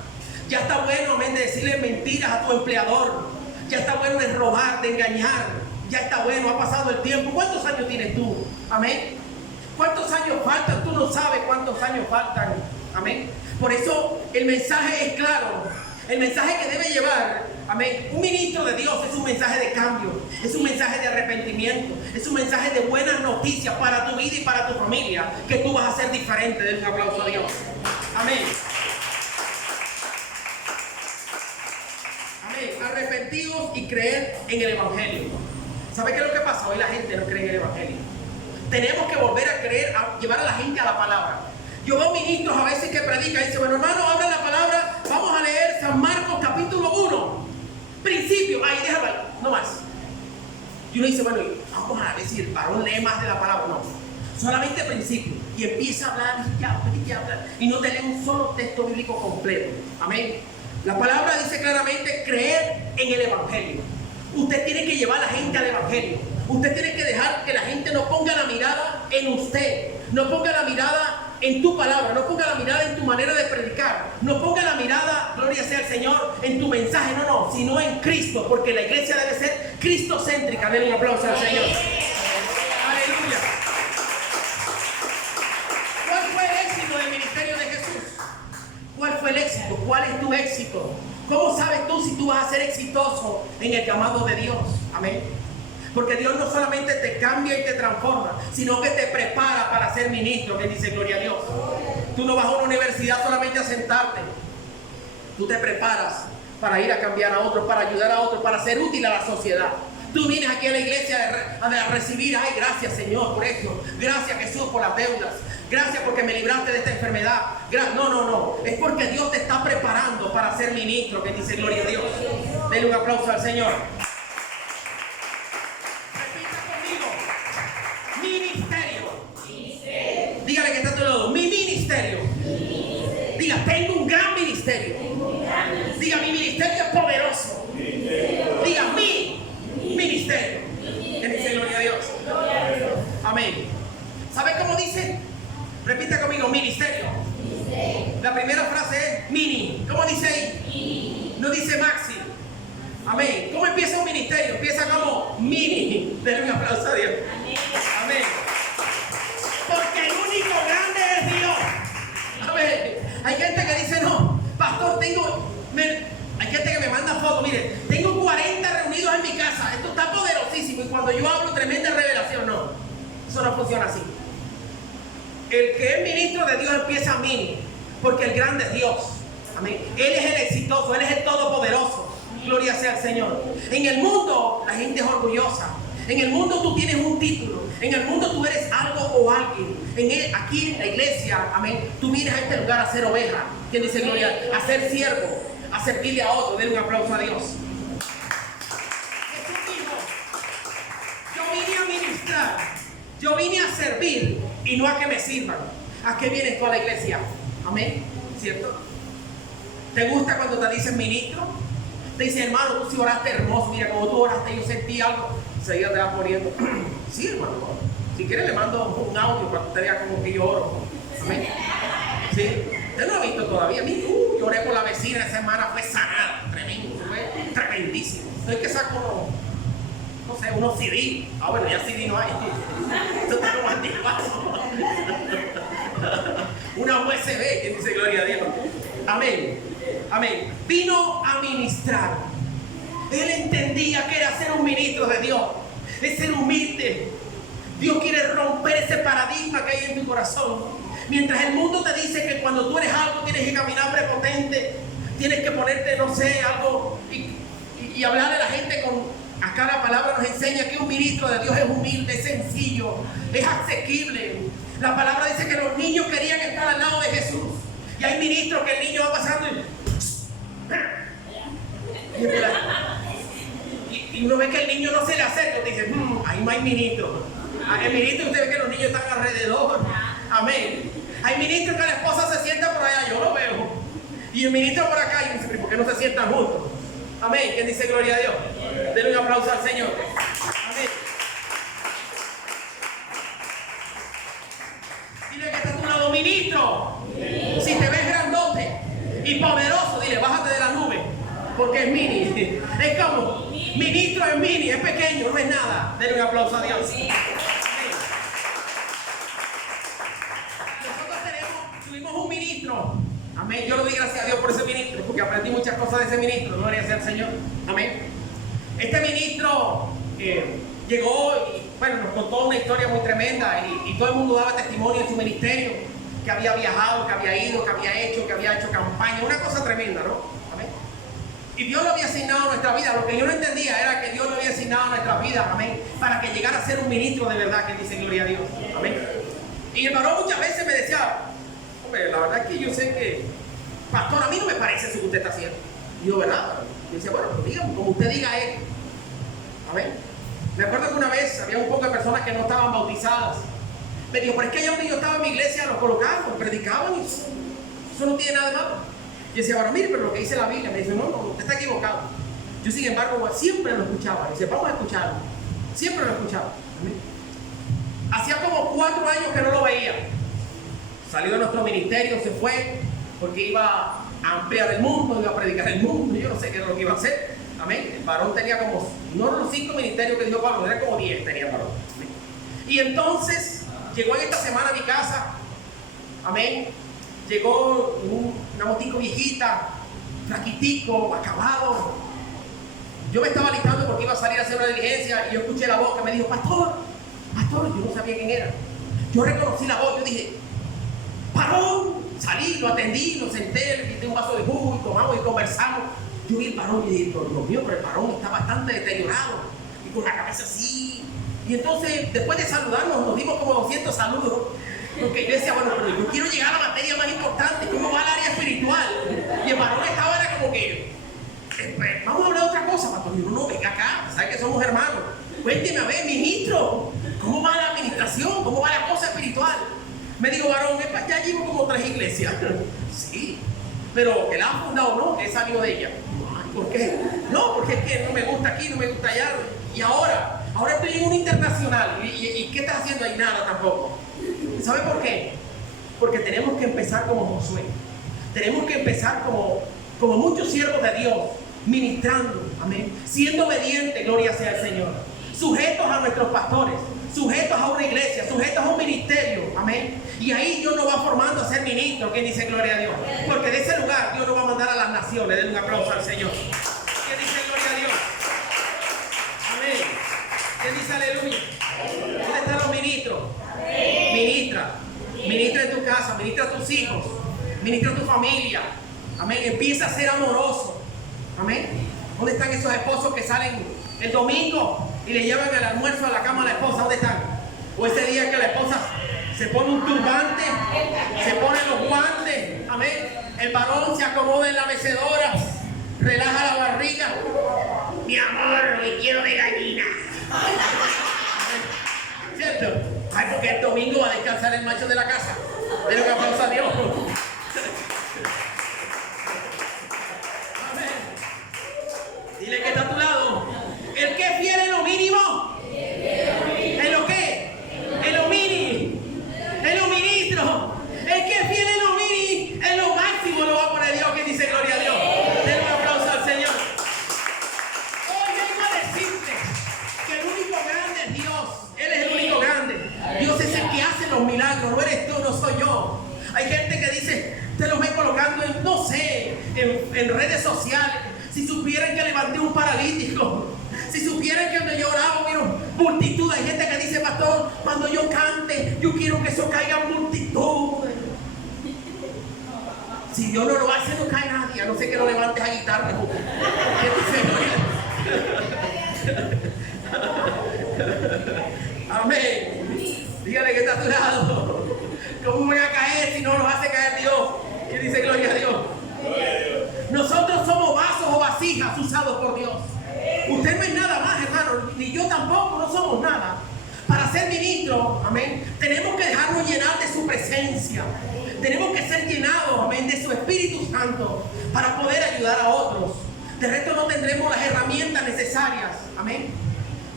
Ya está bueno, amén, de decirle mentiras a tu empleador. Ya está bueno de robar, de engañar. Ya está bueno, ha pasado el tiempo. ¿Cuántos años tienes tú? Amén. ¿Cuántos años faltan? Tú no sabes cuántos años faltan. Amén. Por eso el mensaje es claro. El mensaje que debe llevar, amén, un ministro de Dios es un mensaje de cambio. Es un mensaje de arrepentimiento. Es un mensaje de buenas noticias para tu vida y para tu familia. Que tú vas a ser diferente. Den un aplauso a Dios. Amén. Arrepentidos y creer en el evangelio. ¿Sabe qué es lo que pasa? Hoy la gente no cree en el evangelio. Tenemos que volver a creer, a llevar a la gente a la palabra. Yo veo ministros a veces que predican y dicen, bueno hermano, habla la palabra, vamos a leer San Marcos capítulo 1, principio, ahí déjalo ahí, no más. Y uno dice, bueno, vamos a ver si el varón lee más de la palabra. No, solamente principio. Y empieza a hablar y hablar y no te lee un solo texto bíblico completo. Amén. La palabra dice claramente creer en el evangelio. Usted tiene que llevar a la gente al evangelio. Usted tiene que dejar que la gente no ponga la mirada en usted, no ponga la mirada en tu palabra, no ponga la mirada en tu manera de predicar, no ponga la mirada, gloria sea al Señor, en tu mensaje, no, sino en Cristo, porque la iglesia debe ser cristocéntrica. Denle un aplauso al Señor. Aleluya. ¿Cuál fue el éxito del ministerio de Jesús? ¿Cuál fue el éxito? ¿Cuál es tu éxito? ¿Cómo sabes tú si tú vas a ser exitoso en el llamado de Dios? Amén. Porque Dios no solamente te cambia y te transforma, sino que te prepara para ser ministro, que dice gloria a Dios. Tú no vas a una universidad solamente a sentarte. Tú te preparas para ir a cambiar a otros, para ayudar a otros, para ser útil a la sociedad. Tú vienes aquí a la iglesia a recibir, ay, gracias Señor por esto. Gracias Jesús por las deudas. Gracias porque me libraste de esta enfermedad. No. Es porque Dios te está preparando para ser ministro, que dice gloria a Dios. Denle un aplauso al Señor. Dígale que está a tu lado, mi ministerio. Diga, tengo un gran ministerio. Diga, mi ministerio es poderoso. Diga, mi ministerio. Que dice gloria a Dios. Amén. ¿Sabe cómo dice? Repita conmigo, ministerio. La primera frase es mini. ¿Cómo dice ahí? No dice maxi. Amén. ¿Cómo empieza un ministerio? Empieza como mini. Denle un aplauso a Dios. Amén. Porque el único grande es Dios. Amén. Hay gente que dice, no, pastor, hay gente que me manda fotos, mire, tengo 40 reunidos en mi casa, esto está poderosísimo, y cuando yo hablo tremenda revelación, no, eso no funciona así. El que es ministro de Dios empieza mini, porque el grande es Dios. Amén. Él es el exitoso, Él es el todopoderoso. Gloria sea al Señor. En el mundo la gente es orgullosa. En el mundo tú tienes un título. En el mundo tú eres algo o alguien. Aquí en la iglesia, amén, tú vienes a este lugar a ser oveja. ¿Quién dice gloria? A ser siervo, a servirle a otro. Denle un aplauso a Dios. Jesús dijo: yo vine a ministrar, yo vine a servir y no a que me sirvan. ¿A qué vienes tú a la iglesia? Amén. ¿Cierto? ¿Te gusta cuando te dicen ministro? Te dicen: hermano, tú sí oraste hermoso. Mira, como tú oraste, yo sentí algo. Enseguida te vas poniendo. Sí, hermano. Si quieres le mando un audio para que usted vea como que yo oro. Amén. Sí. Usted no lo ha visto todavía. Mira, yo oré por la vecina esa semana, fue sanada. Tremendo, fue tremendísimo. Estoy que saco unos CD. Ah, bueno, ya CD no hay. Esto está como anticuado. Una USB, que dice gloria a Dios. Amén. Amén. Vino a ministrar. Él entendía que era ser un ministro de Dios, es ser humilde. Dios quiere romper ese paradigma que hay en tu corazón. Mientras el mundo te dice que cuando tú eres algo tienes que caminar prepotente, tienes que ponerte, no sé, algo y hablarle a la gente con... Acá la palabra nos enseña que un ministro de Dios es humilde, es sencillo, es asequible. La palabra dice que los niños querían estar al lado de Jesús. Y hay ministros que el niño va pasando y uno ve que el niño no se le acerca y dice: ahí no hay ministro. El ministro, usted ve que los niños están alrededor. Amén. Hay ministros que la esposa se sienta por allá, yo lo veo. Y el ministro por acá, y dice: ¿por qué no se sientan juntos? Amén. ¿Quién dice gloria a Dios? Denle un aplauso al Señor. Amén. Dile que está a tu lado: ministro. Si te ves grandote y poderoso, dile: bájate de la nube, porque es mini. Es como ministro, es mini, es pequeño, no es nada. Denle un aplauso a Dios. Amén. Nosotros tuvimos un ministro. Amén. Yo le doy gracias a Dios por ese ministro, porque aprendí muchas cosas de ese ministro. Gloria sea al Señor. Amén. Este ministro llegó y bueno, nos contó una historia muy tremenda y todo el mundo daba testimonio en su ministerio, que había viajado, que había ido, que había hecho campaña, una cosa tremenda, ¿no? Amén. Y Dios lo había asignado a nuestra vida. Lo que yo no entendía era que Dios lo había asignado a nuestra vida, amén, para que llegara a ser un ministro de verdad, que dice gloria a Dios. Amén. Y el varón muchas veces me decía: hombre, la verdad es que yo sé que, pastor, a mí no me parece eso que usted está haciendo. Y yo, ¿verdad? Y decía: bueno, pues dígame, como usted diga es. Amén. Me acuerdo que una vez había un poco de personas que no estaban bautizadas. Me dijo: pero es que allá donde yo estaba en mi iglesia los colocaban, predicaban y eso no tiene nada de malo. Y decía: bueno, mire, pero lo que dice la Biblia. Me dice: no, usted está equivocado. Yo, sin embargo, siempre lo escuchaba. Dice: vamos a escucharlo. Siempre lo escuchaba. Amén. Hacía como 4 años que no lo veía. Salió de nuestro ministerio, se fue, porque iba a ampliar el mundo, iba a predicar el mundo. Yo no sé qué era lo que iba a hacer. Amén. El varón tenía como, no los 5 ministerios que dijo Pablo, era como 10 tenía el varón. Amén. Y entonces llegó en esta semana a mi casa. Amén. Llegó una motico viejita, flaquitico, acabado. Yo me estaba listando porque iba a salir a hacer una diligencia y yo escuché la voz que me dijo: pastor, yo no sabía quién era. Yo reconocí la voz, yo dije: varón. Salí, lo atendí, lo senté, le quité un vaso de jugo y tomamos y conversamos. Yo vi el varón y dije: Dios mío, pero el varón está bastante deteriorado y con la cabeza así. Y entonces, después de saludarnos, nos dimos como 200 saludos. Porque yo decía: bueno, pero yo quiero llegar a la materia más importante, ¿cómo va el área espiritual? Y el varón estaba, era como que, vamos a hablar de otra cosa, pastor. Y yo: no, venga acá, ¿sabes que somos hermanos? Cuénteme, a ver, ministro, ¿cómo va la administración? ¿Cómo va la cosa espiritual? Me dijo: varón, ya llevo como 3 iglesias. Sí, pero que la ha fundado, no, que he salido de ella. ¿Por qué? No, porque es que no me gusta aquí, no me gusta allá. Y ahora estoy en un internacional. ¿Y qué estás haciendo ahí? Nada tampoco. ¿Sabe por qué? Porque tenemos que empezar como Josué. Tenemos que empezar como muchos siervos de Dios, ministrando, amén, siendo obedientes, gloria sea al Señor, sujetos a nuestros pastores, sujetos a una iglesia, sujetos a un ministerio, amén. Y ahí Dios nos va formando a ser ministros. ¿Quién dice gloria a Dios? Porque de ese lugar Dios nos va a mandar a las naciones. Den un aplauso al Señor. ¿Quién dice gloria a Dios? Amén. ¿Quién dice aleluya? ¿Dónde están los ministros? Ministra en tu casa, ministra a tus hijos, ministra a tu familia. Amén. Empieza a ser amoroso. Amén. ¿Dónde están esos esposos que salen el domingo y le llevan el almuerzo a la cama a la esposa? ¿Dónde están? O ese día que la esposa se pone un turbante, se pone los guantes. Amén. El varón se acomoda en la mecedora, relaja la barriga. Mi amor, hoy quiero de gallina. ¿Cierto? Ay, porque el domingo va a descansar el macho de la casa. Denle un aplauso a Dios. Amén. Dile que está a tu lado. El que es fiel en lo mínimo. ¿En lo qué? En lo mini. En lo ministro. El que es fiel en lo mini, en lo máximo lo va a poner Dios, que dice gloria a Dios. Denle un aplauso al Señor. Hoy vengo a decirte que el único grande es Dios. Él es el único grande. Dios es el que hace los milagros. No eres tú, no soy yo. Hay gente que dice, te los ven colocando en, no sé, en redes sociales. Si supieran que levanté un paralítico. Si supieran que donde yo oraba, vieron multitud. Hay gente que dice, pastor, cuando yo cante, yo quiero que eso caiga en multitud. Si Dios no lo hace, no cae nadie. A no ser que lo levantes a guitarra. Amén. Dígale que está a tu lado. ¿Cómo voy a caer si no nos hace caer Dios? ¿Qué dice gloria a Dios? Nosotros somos vasos o vasijas usados por Dios. Usted no es nada más, hermano, ni yo tampoco, no somos nada. Para ser ministro, amén, tenemos que dejarnos llenar de su presencia. Tenemos que ser llenados, amén, de su Espíritu Santo para poder ayudar a otros. De resto no tendremos las herramientas necesarias, amén.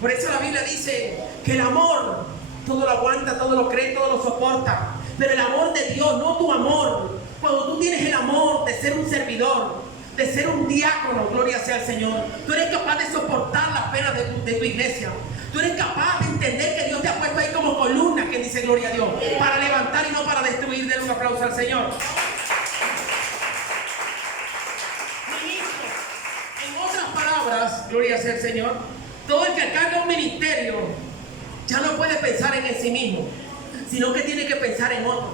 Por eso la Biblia dice que el amor todo lo aguanta, todo lo cree, todo lo soporta. Pero el amor de Dios, no tu amor. Cuando tú tienes el amor de ser un servidor, de ser un diácono, gloria sea al Señor, tú eres capaz de soportar las penas de tu iglesia. Tú eres capaz de entender que Dios te ha puesto ahí como columna, que dice gloria a Dios, para levantar y no para destruir. Denle un aplauso al Señor. Ministro, en otras palabras, gloria sea al Señor, todo el que carga un ministerio ya no puede pensar en sí mismo, sino que tiene que pensar en otros.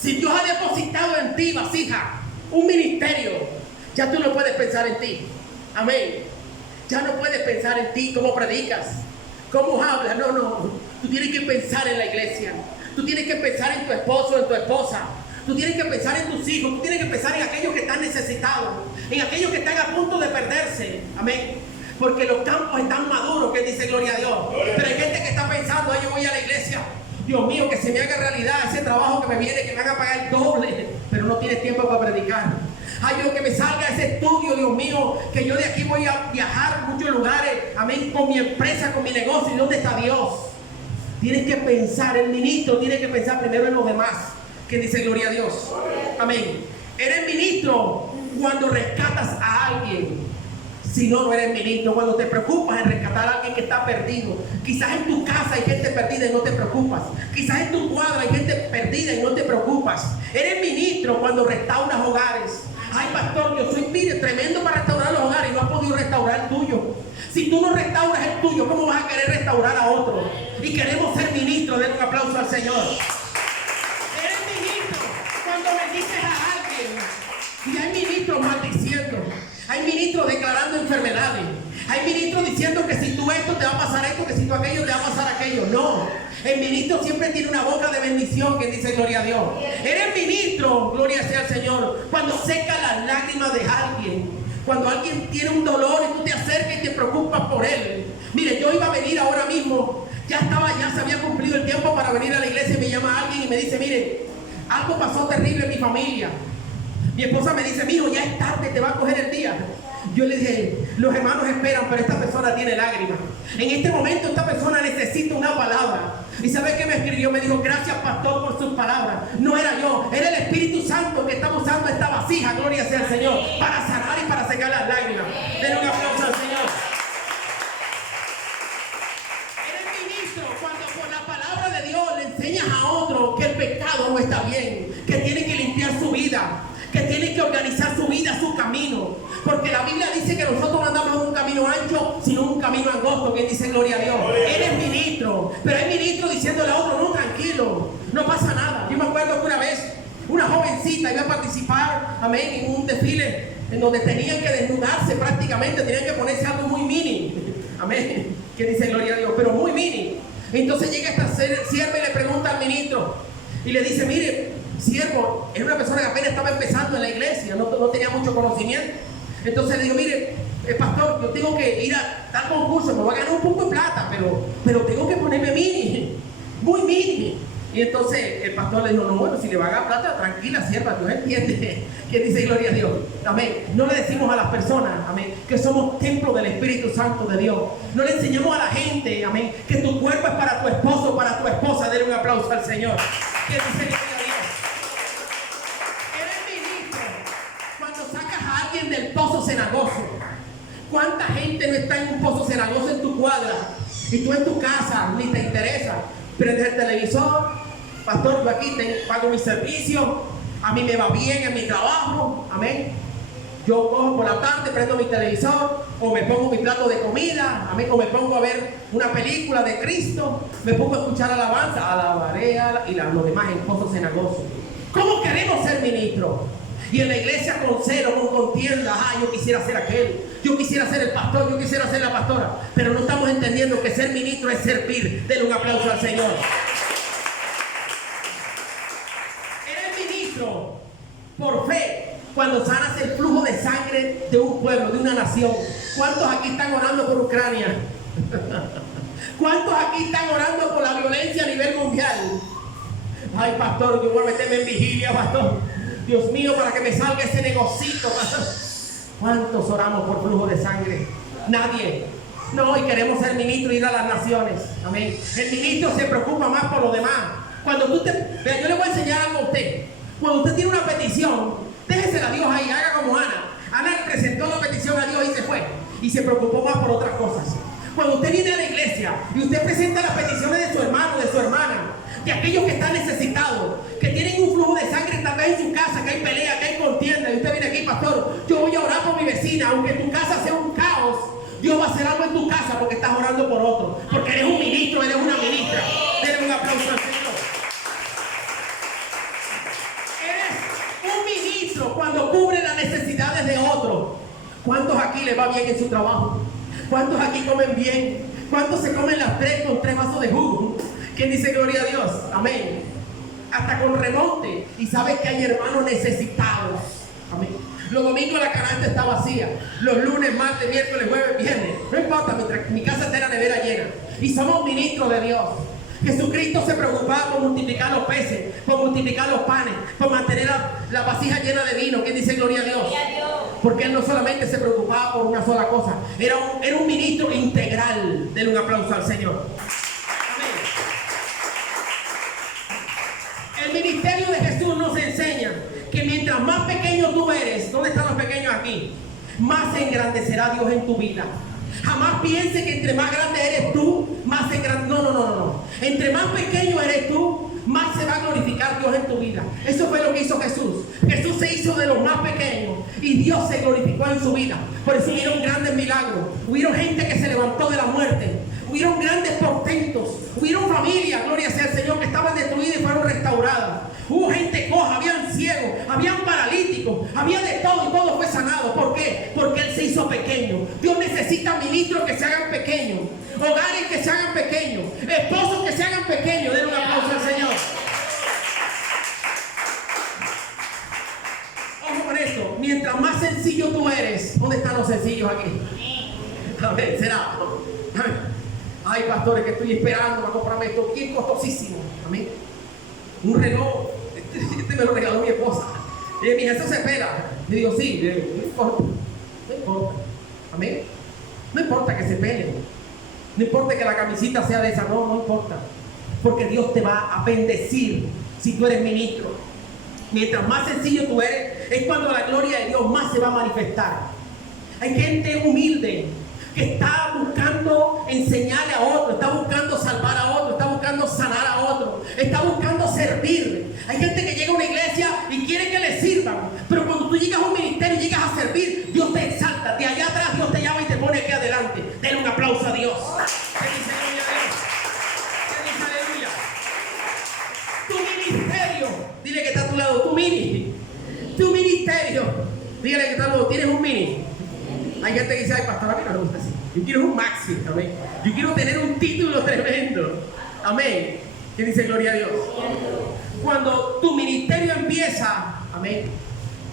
Si Dios ha depositado en ti, vasija, un ministerio, ya tú no puedes pensar en ti. Amén. Ya no puedes pensar en ti, cómo predicas, cómo hablas. No, no. Tú tienes que pensar en la iglesia. Tú tienes que pensar en tu esposo, en tu esposa. Tú tienes que pensar en tus hijos. Tú tienes que pensar en aquellos que están necesitados, en aquellos que están a punto de perderse. Amén. Porque los campos están maduros, que dice gloria a Dios. Pero hay gente que está pensando, ay, yo voy a la iglesia. Dios mío, que se me haga realidad ese trabajo que me viene, que me haga pagar el doble, pero no tienes tiempo para predicar. Ay, yo que me salga ese estudio, Dios mío, que yo de aquí voy a viajar a muchos lugares, amén, con mi empresa, con mi negocio. ¿Y dónde está Dios? Tienes que pensar, el ministro tiene que pensar primero en los demás, que dice gloria a Dios. Amén. Eres ministro cuando rescatas a alguien. Si no, no eres ministro. Cuando te preocupas en rescatar a alguien que está perdido. Quizás en tu casa hay gente perdida y no te preocupas. Quizás en tu cuadra hay gente perdida y no te preocupas. Eres ministro cuando restauras hogares. Ay, pastor, yo soy, mire, tremendo para restaurar los hogares y no has podido restaurar el tuyo. Si tú no restauras el tuyo, ¿cómo vas a querer restaurar a otro? Y queremos ser ministros. Den un aplauso al Señor. Eres ministro cuando bendices a alguien. Y hay ministros maldiciendo. Hay ministros declarando enfermedades. Hay ministros diciendo que si tú esto te va a pasar esto, que si tú aquello te va a pasar aquello. No. El ministro siempre tiene una boca de bendición, que dice gloria a Dios. Eres ministro, gloria sea al Señor, cuando seca las lágrimas de alguien. Cuando alguien tiene un dolor y tú te acercas y te preocupas por él. Mire, yo iba a venir ahora mismo. Ya se había cumplido el tiempo para venir a la iglesia y me llama alguien y me dice, mire, algo pasó terrible en mi familia. Mi esposa me dice, mijo, ya es tarde, te va a coger el día. Yo le dije, los hermanos esperan, pero esta persona tiene lágrimas. En este momento esta persona necesita una palabra. ¿Y sabe qué me escribió? Me dijo, gracias pastor por sus palabras. No era yo, era el Espíritu Santo que estaba usando esta vasija, gloria sea al Señor, para sanar y para secar las lágrimas. Denle un aplauso al Señor. Eres ministro cuando por la palabra de Dios le enseñas a otro que el pecado no está bien, que tiene que limpiar su vida, que tiene que organizar su vida, su camino. Porque la Biblia dice que nosotros no andamos en un camino ancho, sino un camino angosto, que dice gloria a Dios. Eres ministro, pero hay ministro diciéndole a otro, no, tranquilo, no pasa nada. Yo me acuerdo que una vez una jovencita jovencita iba a participar, amén, en un desfile en donde tenían que desnudarse prácticamente, tenían que ponerse algo muy mini, amén, que dice gloria a Dios, pero muy mini. Entonces llega esta sierva y le pregunta al ministro y le dice, mire, siervo, es una persona que apenas estaba empezando en la iglesia, no tenía mucho conocimiento. Entonces le digo, mire, pastor, yo tengo que ir a tal concurso, me voy a ganar un punto de plata, pero tengo que ponerme mini, muy mini. Y entonces el pastor le dijo, no, bueno, si le va a ganar plata, tranquila, sierva, Dios entiende que dice gloria a Dios. Amén. No le decimos a las personas, amén, que somos templo del Espíritu Santo de Dios. No le enseñamos a la gente, amén, que tu cuerpo es para tu esposo, para tu esposa. Denle un aplauso al Señor. Que dice gloria a Dios. Eres ministro cuando sacas a alguien del pozo cenagoso. ¿Cuánta gente no está en un pozo cenagoso en tu cuadra? Y tú en tu casa, ni te interesa. Prendes el televisor. Pastor, yo aquí pago mi servicio, a mí me va bien en mi trabajo, amén. Yo cojo por la tarde, prendo mi televisor, o me pongo mi plato de comida, amén, o me pongo a ver una película de Cristo, me pongo a escuchar alabanza, alabaré y lo demás en pozo cenagoso. ¿Cómo queremos ser ministros? Y en la iglesia con celo, con contienda, yo quisiera ser aquel, yo quisiera ser el pastor, yo quisiera ser la pastora, pero no estamos entendiendo que ser ministro es servir. Denle un aplauso al Señor. Por fe, cuando sanas el flujo de sangre de un pueblo, de una nación. ¿Cuántos aquí están orando por Ucrania? ¿Cuántos aquí están orando por la violencia a nivel mundial? Ay, pastor, yo voy a meterme en vigilia, pastor. Dios mío, para que me salga ese negocito, pastor. ¿Cuántos oramos por flujo de sangre? Nadie. No, y queremos ser ministro y ir a las naciones. Amén. El ministro se preocupa más por lo demás. Cuando vea, yo le voy a enseñar algo a usted. Cuando usted tiene una petición, déjesela a Dios ahí, haga como Ana. Ana le presentó la petición a Dios y se fue. Y se preocupó más por otras cosas. Cuando usted viene a la iglesia y usted presenta las peticiones de su hermano, de su hermana, de aquellos que están necesitados, que tienen un flujo de sangre tal vez en su casa, que hay pelea, que hay contienda, y usted viene aquí, pastor, yo voy a orar por mi vecina, aunque tu casa sea un caos, Dios va a hacer algo en tu casa porque estás orando por otro, porque eres un ministro, eres una ministra. Denle un aplauso al Señor. Cuando cubre las necesidades de otros. ¿Cuántos aquí les va bien en su trabajo? ¿Cuántos aquí comen bien? ¿Cuántos se comen las 3 con 3 vasos de jugo? ¿Quién dice gloria a Dios? Amén. Hasta con remonte. Y sabes que hay hermanos necesitados. Amén. Los domingos la canasta está vacía. Los lunes, martes, miércoles, jueves, viernes. No importa, mientras mi casa esté la nevera llena. Y somos ministros de Dios. Jesucristo se preocupaba por multiplicar los peces, por multiplicar los panes, por mantener la vasija llena de vino. ¿Quién dice gloria a Dios? Porque Él no solamente se preocupaba por una sola cosa, era un ministro integral. Denle un aplauso al Señor. Amén. El ministerio de Jesús nos enseña que mientras más pequeño tú eres, ¿dónde están los pequeños aquí? Más se engrandecerá Dios en tu vida. Jamás piense que entre más grande eres tú, más se grande. No. Entre más pequeño eres tú, más se va a glorificar Dios en tu vida. Eso fue lo que hizo Jesús. Jesús se hizo de los más pequeños y Dios se glorificó en su vida. Por eso hubieron grandes milagros. Hubieron gente que se levantó de la muerte. Hubieron grandes portentos. Hubieron familias, gloria sea al Señor, que estaban destruidas y fueron restauradas. Hubo gente coja, habían ciegos, habían paralíticos, había de todo y todo fue sanado. ¿Por qué? Porque Él se hizo pequeño. Dios necesita ministros que se hagan pequeños, hogares que se hagan pequeños, esposos que se hagan pequeños. Denle un aplauso al Señor. Ojo con esto, mientras más sencillo tú eres, ¿dónde están los sencillos aquí? A ver, será. Ay, pastores, que estoy esperando para comprarme esto, bien costosísimo. Amén. Un reloj, este me lo regaló mi esposa. Y mi hija, eso se espera. Y digo, sí, no importa. Amén. No importa que se peleen. No importa que la camisita sea de esa, no importa. Porque Dios te va a bendecir si tú eres ministro. Mientras más sencillo tú eres, es cuando la gloria de Dios más se va a manifestar. Hay gente humilde que está buscando enseñarle a otro, está buscando salvar a otro, está buscando sanar a otro, está buscando servir. Hay gente que llega a una iglesia y quiere que le sirvan, pero cuando tú llegas a un ministerio y llegas a servir, Dios te exalta. De allá atrás Dios te llama y te pone aquí adelante. Denle un aplauso a Dios. ¿Qué dice aleluya? ¿Qué dice aleluya? Tu ministerio, dile que está a tu lado, tu ministerio mini. Tu ministerio. Dígale que tal, tienes un mini. Hay gente que dice, ay, pastor, a mí no me gusta así. Yo quiero un máximo, amén. Yo quiero tener un título tremendo. Amén. ¿Quién dice gloria a Dios? Cuando tu ministerio empieza, amén,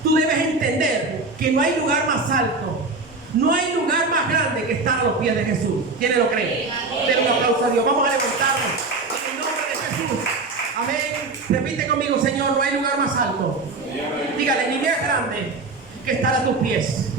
tú debes entender que no hay lugar más alto, no hay lugar más grande que estar a los pies de Jesús. ¿Quiénes lo creen? Den un aplauso a Dios. Vamos a levantarnos en el nombre de Jesús. Amén. Repite conmigo, Señor, no hay lugar más alto. Dígale, ni más grande que estar a tus pies.